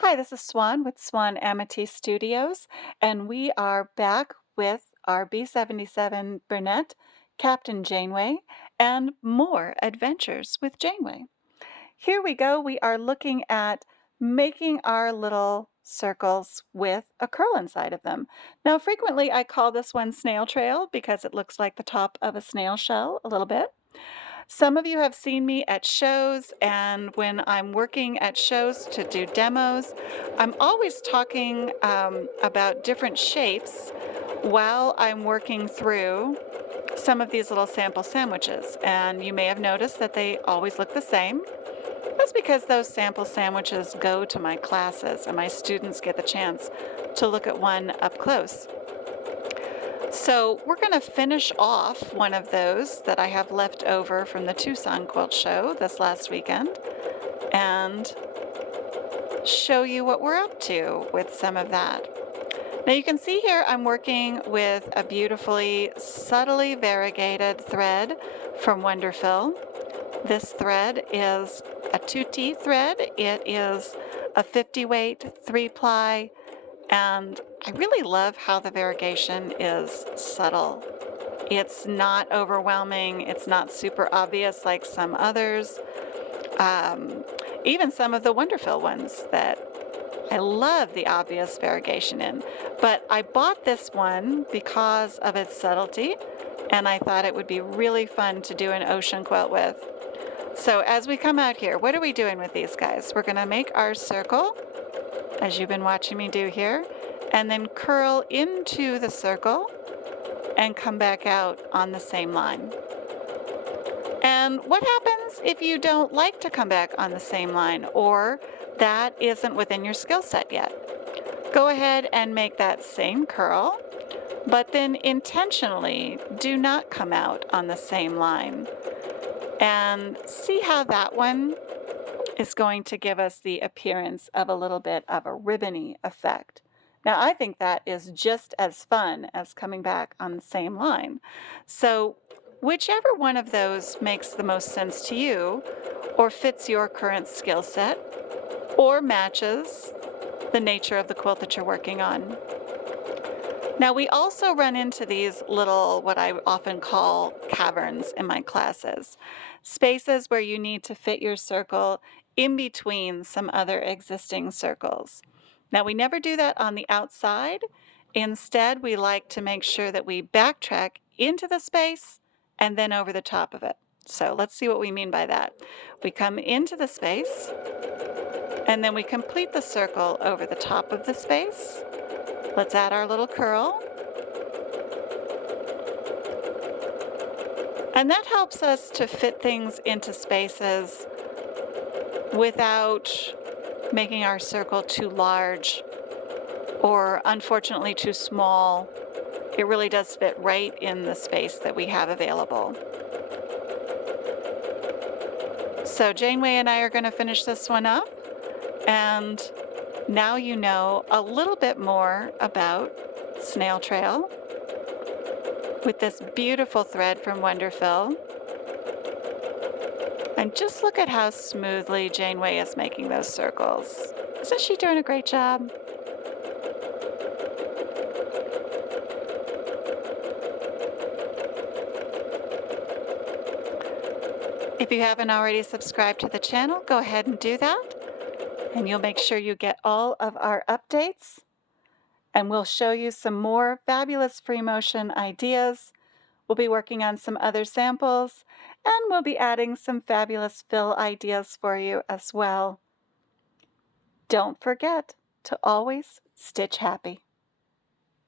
Hi, this is Swan with Swan Amity Studios, and we are back with our B-77 Bernette, Captain Janeway, and more adventures with Janeway. Here we go. We are looking at making our little circles with a curl inside of them. Now, frequently I call this one snail trail because it looks like the top of a snail shell a little bit. Some of you have seen me at shows, and when I'm working at shows to do demos, I'm always talking about different shapes while I'm working through some of these little sample sandwiches. And you may have noticed that they always look the same. That's because those sample sandwiches go to my classes, and my students get the chance to look at one up close. So we're going to finish off one of those that I have left over from the Tucson Quilt Show this last weekend and show you what we're up to with some of that. Now you can see here I'm working with a beautifully subtly variegated thread from Wonderfil. This thread is a Tutti thread. It is a 50 weight 3-ply, and I really love how the variegation is subtle. It's not overwhelming. It's not super obvious like some others. Even some of the Wonderfil ones that I love the obvious variegation in. But I bought this one because of its subtlety, and I thought it would be really fun to do an ocean quilt with. So as we come out here, what are we doing with these guys? We're going to make our circle, as you've been watching me do here, and then curl into the circle and come back out on the same line. And what happens if you don't like to come back on the same line, or that isn't within your skill set yet? Go ahead and make that same curl, but then intentionally do not come out on the same line. And see how that one is going to give us the appearance of a little bit of a ribbony effect. Now, I think that is just as fun as coming back on the same line. So whichever one of those makes the most sense to you, or fits your current skill set, or matches the nature of the quilt that you're working on. Now, we also run into these little, what I often call caverns in my classes, spaces where you need to fit your circle in between some other existing circles. Now, we never do that on the outside. Instead, we like to make sure that we backtrack into the space and then over the top of it. So let's see what we mean by that. We come into the space, and then we complete the circle over the top of the space. Let's add our little curl. And that helps us to fit things into spaces without making our circle too large or unfortunately too small. It really does fit right in the space that we have available. So Janeway and I are going to finish this one up, and now you know a little bit more about snail trail with this beautiful thread from Wonderfil. And just look at how smoothly Janeway is making those circles. Isn't she doing a great job? If you haven't already subscribed to the channel, go ahead and do that. And you'll make sure you get all of our updates. And we'll show you some more fabulous free motion ideas. We'll be working on some other samples, and we'll be adding some fabulous fill ideas for you as well. Don't forget to always stitch happy.